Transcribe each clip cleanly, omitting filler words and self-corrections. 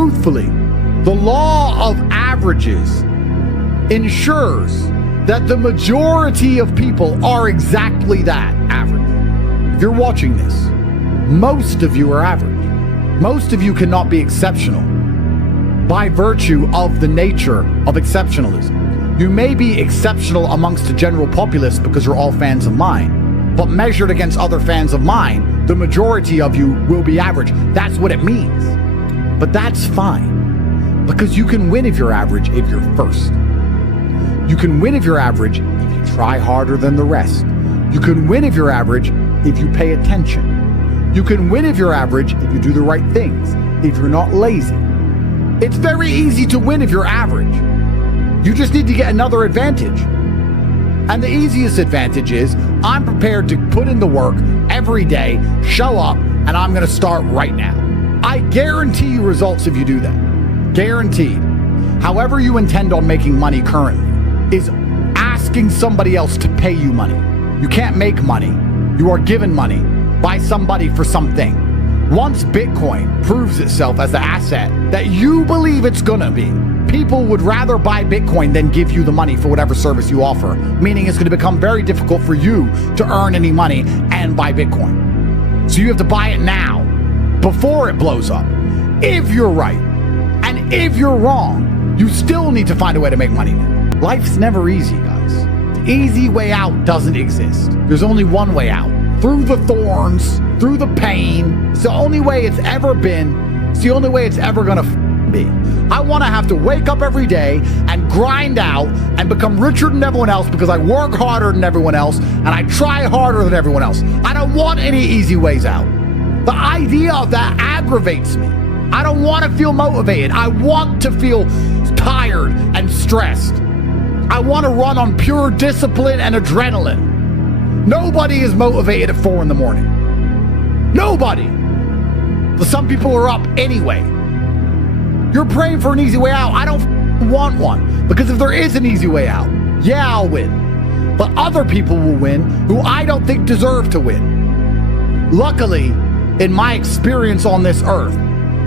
truthfully, the law of averages ensures that the majority of people are exactly that, average. If you're watching this, most of you are average. Most of you cannot be exceptional by virtue of the nature of exceptionalism. You may be exceptional amongst the general populace because you're all fans of mine, but measured against other fans of mine, the majority of you will be average. That's what it means. But that's fine, because you can win if you're average if you're first. You can win if you're average if you try harder than the rest. You can win if you're average if you pay attention. You can win if you're average if you do the right things, if you're not lazy. It's very easy to win if you're average. You just need to get another advantage. And the easiest advantage is I'm prepared to put in the work every day, show up, and I'm going to start right now. I guarantee you results if you do that. Guaranteed. However you intend on making money currently is asking somebody else to pay you money. You can't make money. You are given money by somebody for something. Once Bitcoin proves itself as the asset that you believe it's gonna be, people would rather buy Bitcoin than give you the money for whatever service you offer, meaning it's gonna become very difficult for you to earn any money and buy Bitcoin. So you have to buy it now before it blows up. If you're right, and if you're wrong, you still need to find a way to make money now. Life's never easy, guys. The easy way out doesn't exist. There's only one way out. Through the thorns, through the pain. It's the only way it's ever been. It's the only way it's ever gonna be. I wanna have to wake up every day and grind out and become richer than everyone else because I work harder than everyone else and I try harder than everyone else. I don't want any easy ways out. The idea of that aggravates me. I don't wanna feel motivated. I want to feel tired and stressed. I wanna run on pure discipline and adrenaline. Nobody is motivated at 4 in the morning. Nobody. But some people are up anyway. You're praying for an easy way out. I don't want one. Because if there is an easy way out, yeah, I'll win. But other people will win who I don't think deserve to win. Luckily, in my experience on this earth,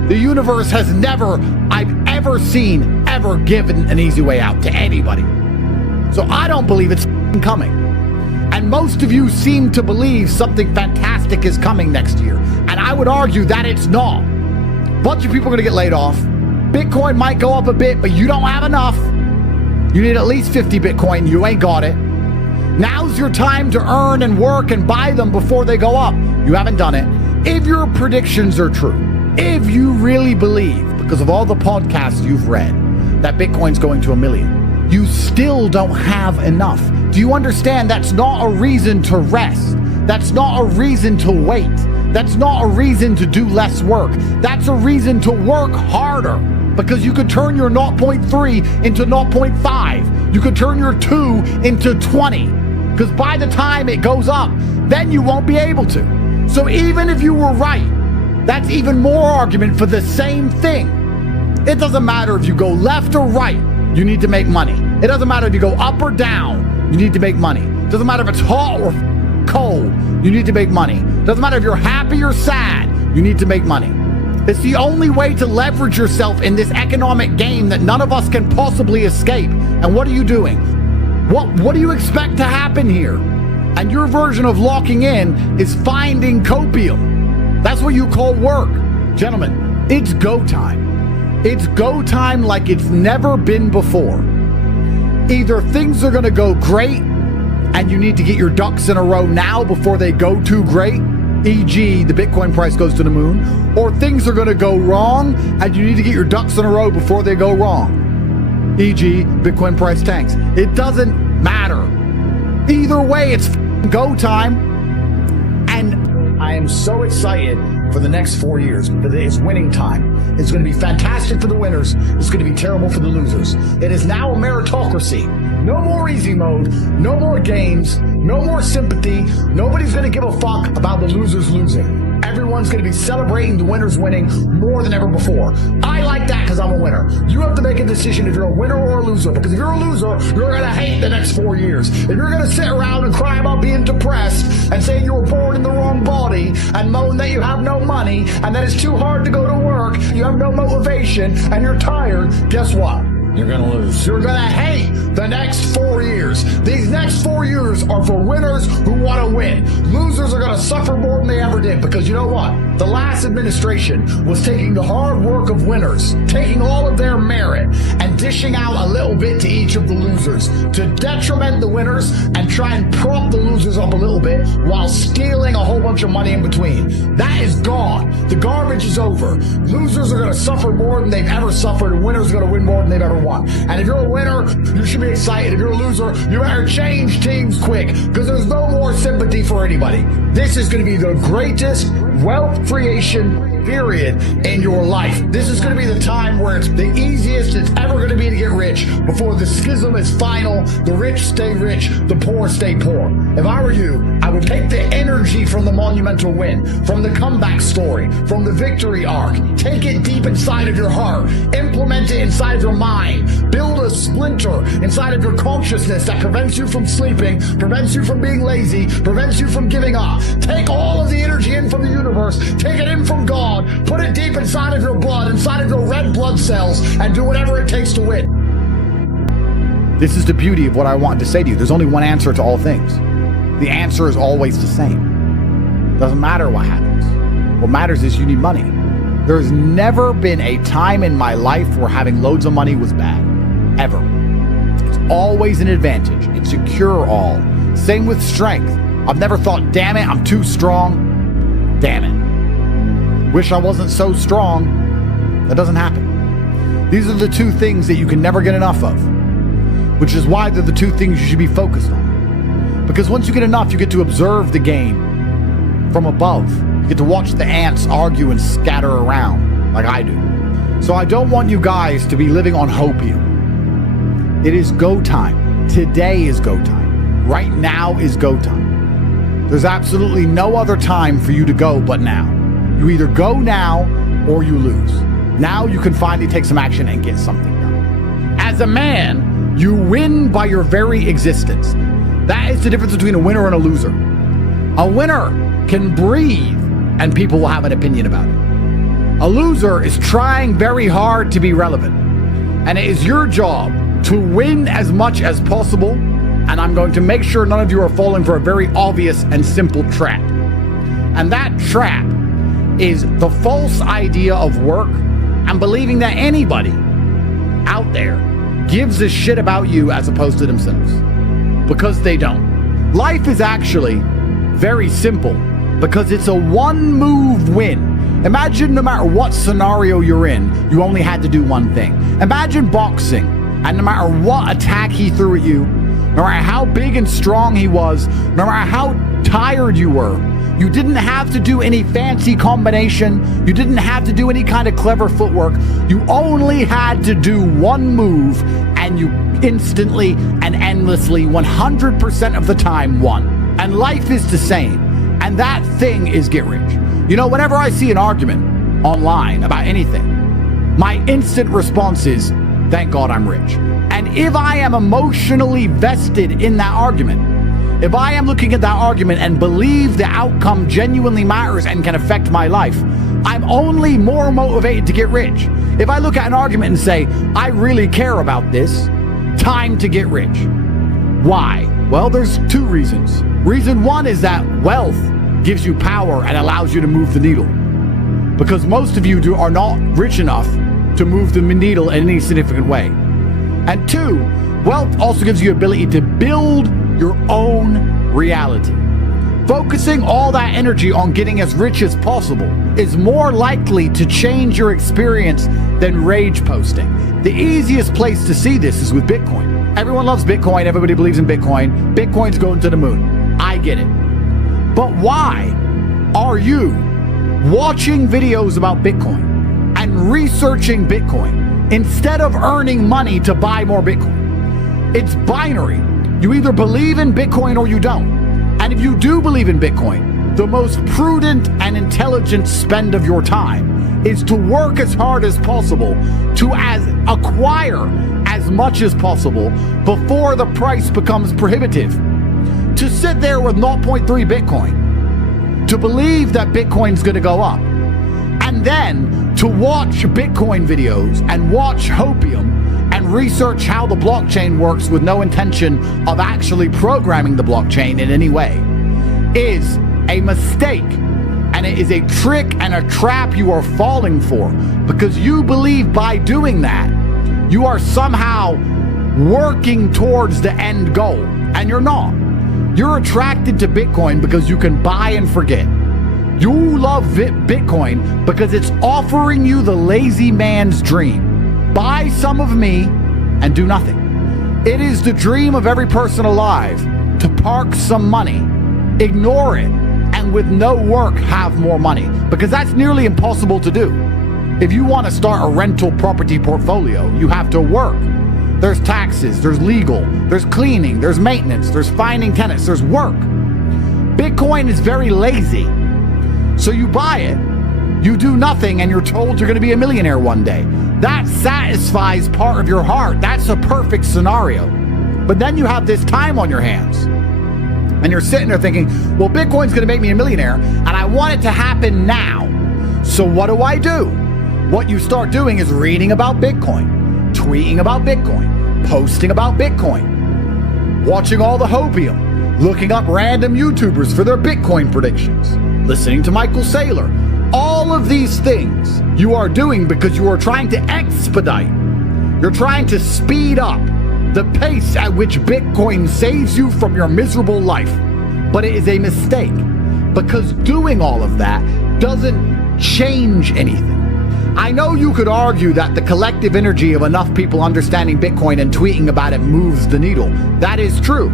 the universe has never, I've ever seen, ever given an easy way out to anybody. So I don't believe it's coming. And most of you seem to believe something fantastic is coming next year. And I would argue that it's not. A bunch of people are gonna get laid off. Bitcoin might go up a bit, but you don't have enough. You need at least 50 Bitcoin, you ain't got it. Now's your time to earn and work and buy them before they go up. You haven't done it. If your predictions are true, if you really believe, because of all the podcasts you've read, that Bitcoin's going to 1 million, you still don't have enough. Do you understand that's not a reason to rest? That's not a reason to wait. That's not a reason to do less work. That's a reason to work harder, because you could turn your 0.3 into 0.5. You could turn your 2 into 20, because by the time it goes up, then you won't be able to. So even if you were right, that's even more argument for the same thing. It doesn't matter if you go left or right, you need to make money. It doesn't matter if you go up or down, you need to make money. It doesn't matter if it's hot or cold, you need to make money. It doesn't matter if you're happy or sad, you need to make money. It's the only way to leverage yourself in this economic game that none of us can possibly escape. And what are you doing? What do you expect to happen here? And your version of locking in is finding copium. That's what you call work. Gentlemen, it's go time. It's go time like it's never been before. Either things are gonna go great and you need to get your ducks in a row now before they go too great, e.g. the Bitcoin price goes to the moon, or things are gonna go wrong and you need to get your ducks in a row before they go wrong, e.g. Bitcoin price tanks. It doesn't matter. Either way, it's go time. And I am so excited for the next 4 years because it's winning time. It's going to be fantastic for the winners. It's going to be terrible for the losers. It is now a meritocracy. No more easy mode. No more games. No more sympathy. Nobody's going to give a fuck about the losers losing. everyone's going to be celebrating the winners winning more than ever before. I like that because I'm a winner. You have to make a decision if you're a winner or a loser, because if you're a loser, you're going to hate the next 4 years. If you're going to sit around and cry about being depressed and say you were born in the wrong body and moan that you have no money and that it's too hard to go to work, you have no motivation, and you're tired, guess what? You're going to lose. You're going to hate the next 4 years. These next 4 years are for winners who want to win. Losers are going to suffer more than they ever did, because you know what? The last administration was taking the hard work of winners, taking all of their merit and dishing out a little bit to each of the losers to detriment the winners and try and prop the losers up a little bit while stealing a whole bunch of money in between. That is gone. The garbage is over. Losers are going to suffer more than they've ever suffered, and winners are going to win more than they've ever won. And if you're a winner, you should be excited. If you're a loser, you better change teams quick, because there's no more sympathy for anybody. This is going to be the greatest wealth creation period in your life. This is going to be the time where it's the easiest it's ever going to be to get rich before the schism is final. The rich stay rich, the poor stay poor. If I were you, I would take the energy from the monumental win, from the comeback story, from the victory arc, take it deep inside of your heart, implement it inside of your mind, build a splinter inside of your consciousness that prevents you from sleeping, prevents you from being lazy, prevents you from giving up. Take all of the energy in from the universe, take it in from God, put it deep inside of your blood, inside of your red blood cells, and do whatever it takes to win. This is the beauty of what I want to say to you. There's only one answer to all things. The answer is always the same. Doesn't matter what happens. What matters is you need money. There's never been a time in my life where having loads of money was bad. Ever. It's always an advantage. It's a cure-all. Same with strength. I've never thought, damn it, I'm too strong. Damn it. Wish I wasn't so strong. That doesn't happen. These are the two things that you can never get enough of, which is why they're the two things you should be focused on. Because once you get enough, you get to observe the game from above. You get to watch the ants argue and scatter around like I do. So I don't want you guys to be living on hopium. It is go time. Today is go time. Right now is go time. There's absolutely no other time for you to go but now. You either go now or you lose. Now you can finally take some action and get something done. As a man, you win by your very existence. That is the difference between a winner and a loser. A winner can breathe and people will have an opinion about it. A loser is trying very hard to be relevant. And it is your job to win as much as possible. And I'm going to make sure none of you are falling for a very obvious and simple trap. And that trap is the false idea of work and believing that anybody out there gives a shit about you as opposed to themselves. Because they don't. Life is actually very simple because it's a one-move win. Imagine no matter what scenario you're in, you only had to do one thing. Imagine boxing, and no matter what attack he threw at you, no matter how big and strong he was, no matter how tired you were, you didn't have to do any fancy combination. You didn't have to do any kind of clever footwork. You only had to do one move, and you instantly and endlessly 100% of the time won. And life is the same. And that thing is get rich. You know, whenever I see an argument online about anything, my instant response is, thank God I'm rich. And if I am emotionally vested in that argument, if I am looking at that argument and believe the outcome genuinely matters and can affect my life, I'm only more motivated to get rich. If I look at an argument and say, I really care about this, time to get rich. Why? Well, there's two reasons. Reason one is that wealth gives you power and allows you to move the needle. Because most of you are not rich enough to move the needle in any significant way. And two, wealth also gives you the ability to build your own reality. Focusing all that energy on getting as rich as possible is more likely to change your experience than rage posting. The easiest place to see this is with Bitcoin. Everyone loves Bitcoin. Everybody believes in Bitcoin. Bitcoin's going to the moon. I get it. But why are you watching videos about Bitcoin and researching Bitcoin instead of earning money to buy more Bitcoin? It's binary. You either believe in Bitcoin or you don't. And if you do believe in Bitcoin, the most prudent and intelligent spend of your time is to work as hard as possible to acquire as much as possible before the price becomes prohibitive. To sit there with 0.3 Bitcoin, to believe that Bitcoin's going to go up, and then to watch Bitcoin videos and watch Hopium and research how the blockchain works with no intention of actually programming the blockchain in any way is a mistake. And it is a trick and a trap you are falling for, because you believe by doing that, you are somehow working towards the end goal, and you're not. You're attracted to Bitcoin because you can buy and forget. You love Bitcoin because it's offering you the lazy man's dream. Buy some of me and do nothing. It is the dream of every person alive to park some money, ignore it, and with no work have more money, because that's nearly impossible to do. If you want to start a rental property portfolio, you have to work. There's taxes, there's legal, there's cleaning, there's maintenance, there's finding tenants, there's work. Bitcoin is very lazy. So you buy it, you do nothing, and you're told you're going to be a millionaire one day. That satisfies part of your heart. That's a perfect scenario. But then you have this time on your hands, and you're sitting there thinking, well, Bitcoin's going to make me a millionaire, and I want it to happen now. So what do? What you start doing is reading about Bitcoin, tweeting about Bitcoin, posting about Bitcoin, watching all the Hopium, looking up random YouTubers for their Bitcoin predictions, listening to Michael Saylor. All of these things you are doing because you are trying to expedite. You're trying to speed up the pace at which Bitcoin saves you from your miserable life. But it is a mistake, because doing all of that doesn't change anything. I know you could argue that the collective energy of enough people understanding Bitcoin and tweeting about it moves the needle. That is true.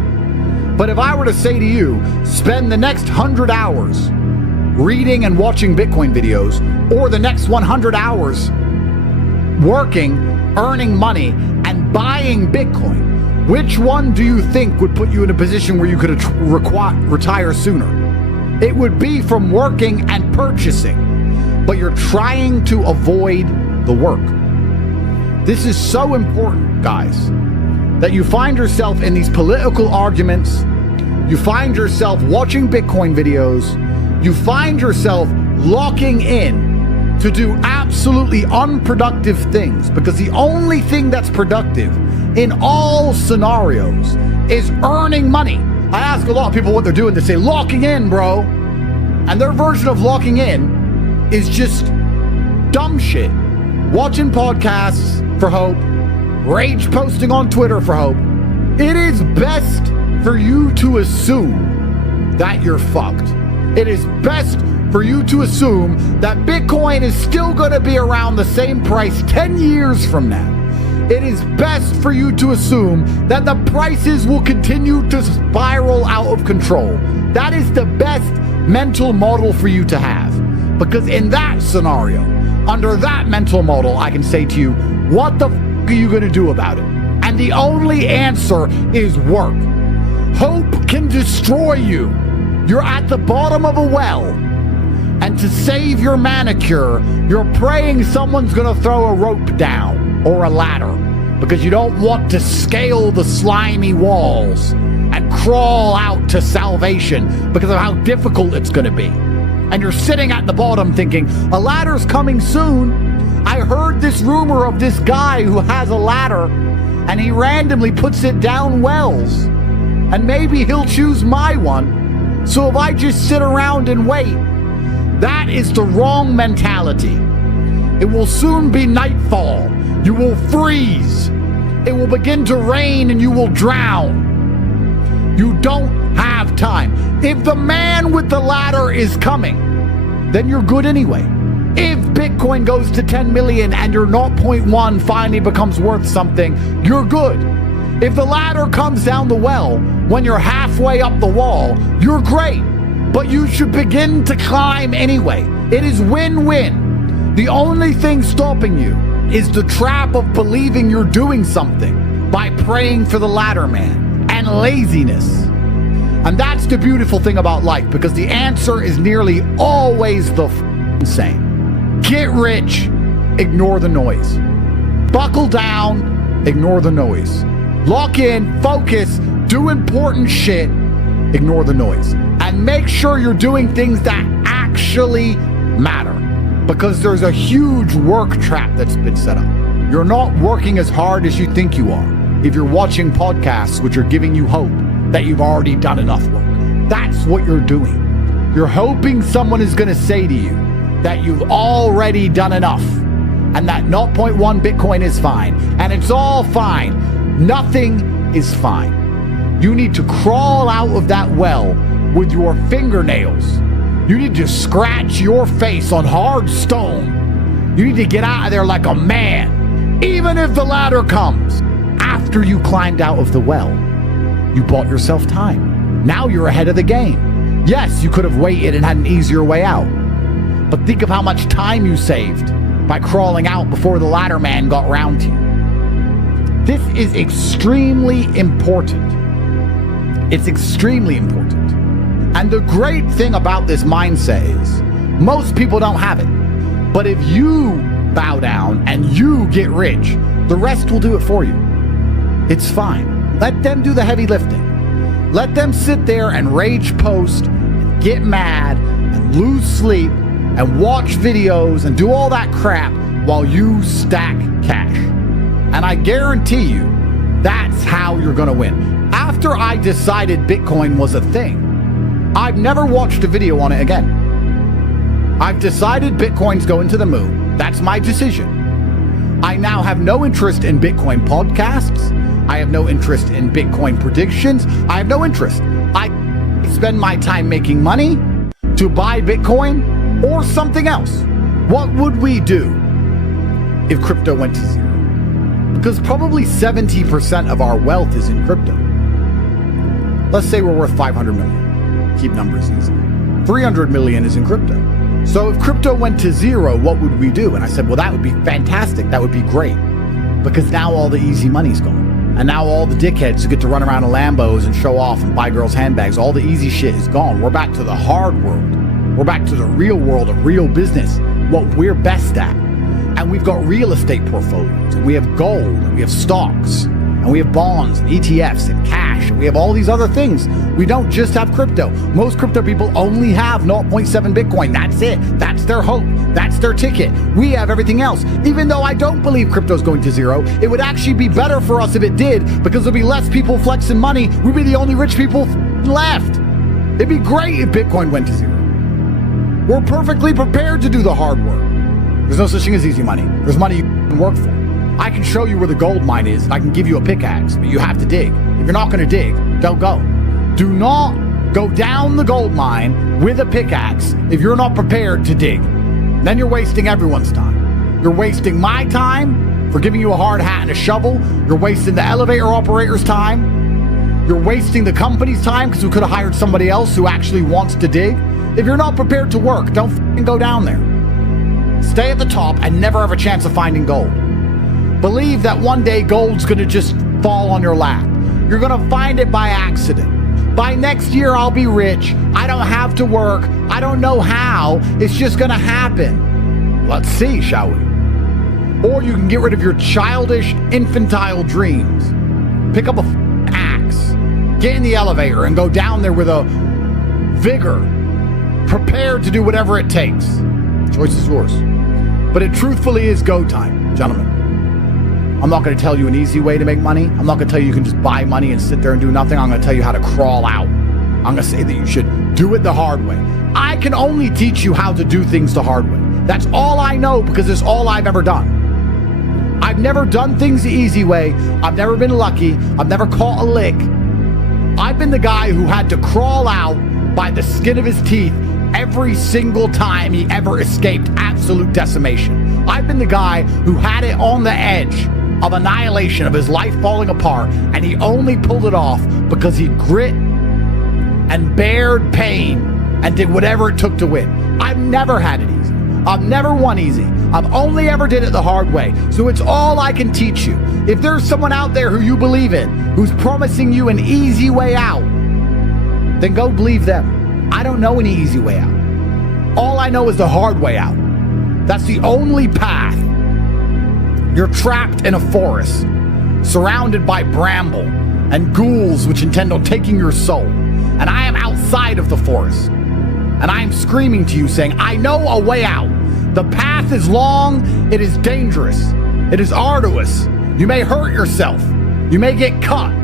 But if I were to say to you, spend the next 100 hours reading and watching Bitcoin videos, or the next 100 hours working, earning money, and buying Bitcoin, which one do you think would put you in a position where you could retire sooner? It would be from working and purchasing, but you're trying to avoid the work. This is so important, guys, that you find yourself in these political arguments, you find yourself watching Bitcoin videos, you find yourself locking in to do absolutely unproductive things, because the only thing that's productive in all scenarios is earning money. I ask a lot of people what they're doing. They say, locking in, bro. And their version of locking in is just dumb shit. Watching podcasts for hope, rage posting on Twitter for hope. It is best for you to assume that you're fucked. It is best for you to assume that Bitcoin is still going to be around the same price 10 years from now. It is best for you to assume that the prices will continue to spiral out of control. That is the best mental model for you to have. Because in that scenario, under that mental model, I can say to you, what the f*** are you going to do about it? And the only answer is work. Hope can destroy you. You're at the bottom of a well, and to save your manicure, you're praying someone's gonna throw a rope down or a ladder, because you don't want to scale the slimy walls and crawl out to salvation because of how difficult it's gonna be. And you're sitting at the bottom thinking, a ladder's coming soon. I heard this rumor of this guy who has a ladder, and he randomly puts it down wells, and maybe he'll choose my one. So if I just sit around and wait, that is the wrong mentality. It will soon be nightfall. You will freeze. It will begin to rain and you will drown. You don't have time. If the man with the ladder is coming, then you're good anyway. If Bitcoin goes to 10 million and your 0.1 finally becomes worth something, you're good. If the ladder comes down the well when you're halfway up the wall, you're great. But you should begin to climb anyway. It is win-win. The only thing stopping you is the trap of believing you're doing something by praying for the ladder man and laziness. And that's the beautiful thing about life, because the answer is nearly always the same. Get rich, ignore the noise. Buckle down, ignore the noise. Lock in, focus, do important shit, ignore the noise. And make sure you're doing things that actually matter, because there's a huge work trap that's been set up. You're not working as hard as you think you are if you're watching podcasts which are giving you hope that you've already done enough work. That's what you're doing. You're hoping someone is going to say to you that you've already done enough and that 0.1 Bitcoin is fine and it's all fine. Nothing is fine. You need to crawl out of that well with your fingernails. You need to scratch your face on hard stone. You need to get out of there like a man, even if the ladder comes. After you climbed out of the well, you bought yourself time. Now you're ahead of the game. Yes, you could have waited and had an easier way out. But think of how much time you saved by crawling out before the ladder man got round to you. This is extremely important. It's extremely important. And the great thing about this mindset is most people don't have it. But if you bow down and you get rich, the rest will do it for you. It's fine. Let them do the heavy lifting. Let them sit there and rage post and get mad and lose sleep and watch videos and do all that crap while you stack cash. And I guarantee you, that's how you're going to win. After I decided Bitcoin was a thing, I've never watched a video on it again. I've decided Bitcoin's going to the moon. That's my decision. I now have no interest in Bitcoin podcasts. I have no interest in Bitcoin predictions. I have no interest. I spend my time making money to buy Bitcoin or something else. What would we do if crypto went to zero? Because probably 70% of our wealth is in crypto. Let's say we're worth 500 million. Keep numbers easy. 300 million is in crypto. So if crypto went to zero, what would we do? And I said, well, that would be fantastic. That would be great. Because now all the easy money's gone. And now all the dickheads who get to run around in Lambos and show off and buy girls' handbags, all the easy shit is gone. We're back to the hard world. We're back to the real world of real business, what we're best at. And we've got real estate portfolios, and we have gold, and we have stocks, and we have bonds, and ETFs, and cash, and we have all these other things. We don't just have crypto. Most crypto people only have 0.7 Bitcoin. That's it. That's their hope. That's their ticket. We have everything else. Even though I don't believe crypto's going to zero, it would actually be better for us if it did, because there'll be less people flexing money. We'd be the only rich people left. It'd be great if Bitcoin went to zero. We're perfectly prepared to do the hard work. There's no such thing as easy money. There's money you can work for. I can show you where the gold mine is, and I can give you a pickaxe, but you have to dig. If you're not going to dig, don't go. Do not go down the gold mine with a pickaxe if you're not prepared to dig. Then you're wasting everyone's time. You're wasting my time for giving you a hard hat and a shovel. You're wasting the elevator operator's time. You're wasting the company's time because we could have hired somebody else who actually wants to dig. If you're not prepared to work, don't f***ing go down there. Stay at the top and never have a chance of finding gold. Believe that one day gold's going to just fall on your lap. You're going to find it by accident. By next year, I'll be rich. I don't have to work. I don't know how. It's just going to happen. Let's see, shall we? Or you can get rid of your childish, infantile dreams. Pick up a axe. Get in the elevator and go down there with a vigor. Prepared to do whatever it takes. Choice is yours. But it truthfully is go time, gentlemen. I'm not going to tell you an easy way to make money. I'm not going to tell you can just buy money and sit there and do nothing. I'm going to tell you how to crawl out. I'm going to say that you should do it the hard way. I can only teach you how to do things the hard way. That's all I know because it's all I've ever done. I've never done things the easy way. I've never been lucky. I've never caught a lick. I've been the guy who had to crawl out by the skin of his teeth every single time he ever escaped absolute decimation. I've been the guy who had it on the edge of annihilation, of his life falling apart, and he only pulled it off because he grit and bared pain and did whatever it took to win. I've never had it easy. I've never won easy. I've only ever did it the hard way. So it's all I can teach you. If there's someone out there who you believe in, who's promising you an easy way out, then go believe them. I don't know any easy way out. All I know is the hard way out. That's the only path. You're trapped in a forest, surrounded by bramble and ghouls which intend on taking your soul. And I am outside of the forest. And I am screaming to you saying, I know a way out. The path is long, it is dangerous, it is arduous. You may hurt yourself, you may get cut.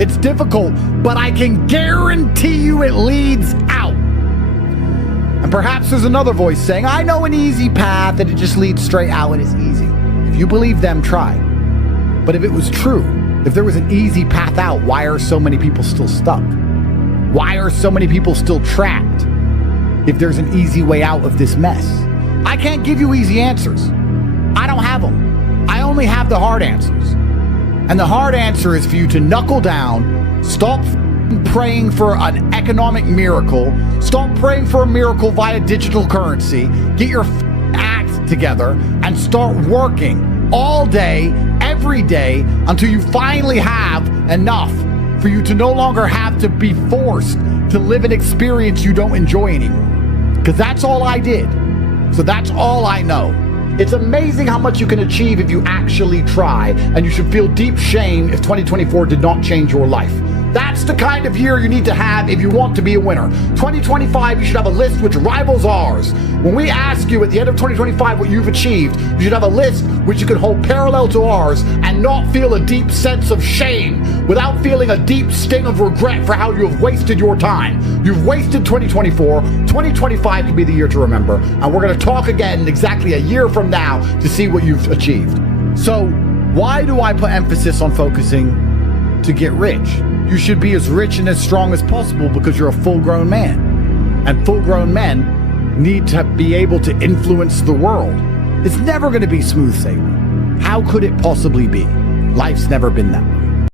It's difficult, but I can guarantee you it leads out. And perhaps there's another voice saying, I know an easy path and it just leads straight out and it's easy. If you believe them, try. But if it was true, if there was an easy path out, why are so many people still stuck? Why are so many people still trapped? If there's an easy way out of this mess. I can't give you easy answers. I don't have them. I only have the hard answers. And the hard answer is for you to knuckle down, stop praying for an economic miracle, stop praying for a miracle via digital currency, get your act together, and start working all day, every day, until you finally have enough for you to no longer have to be forced to live an experience you don't enjoy anymore. Because that's all I did. So that's all I know. It's amazing how much you can achieve if you actually try, and you should feel deep shame if 2024 did not change your life. That's the kind of year you need to have if you want to be a winner. 2025, you should have a list which rivals ours. When we ask you at the end of 2025 what you've achieved, you should have a list which you can hold parallel to ours and not feel a deep sense of shame without feeling a deep sting of regret for how you have wasted your time. You've wasted 2024. 2025 can be the year to remember. And we're going to talk again exactly a year from now to see what you've achieved. So why do I put emphasis on focusing to get rich? You should be as rich and as strong as possible because you're a full-grown man. And full-grown men need to be able to influence the world. It's never going to be smooth sailing. How could it possibly be? Life's never been that way.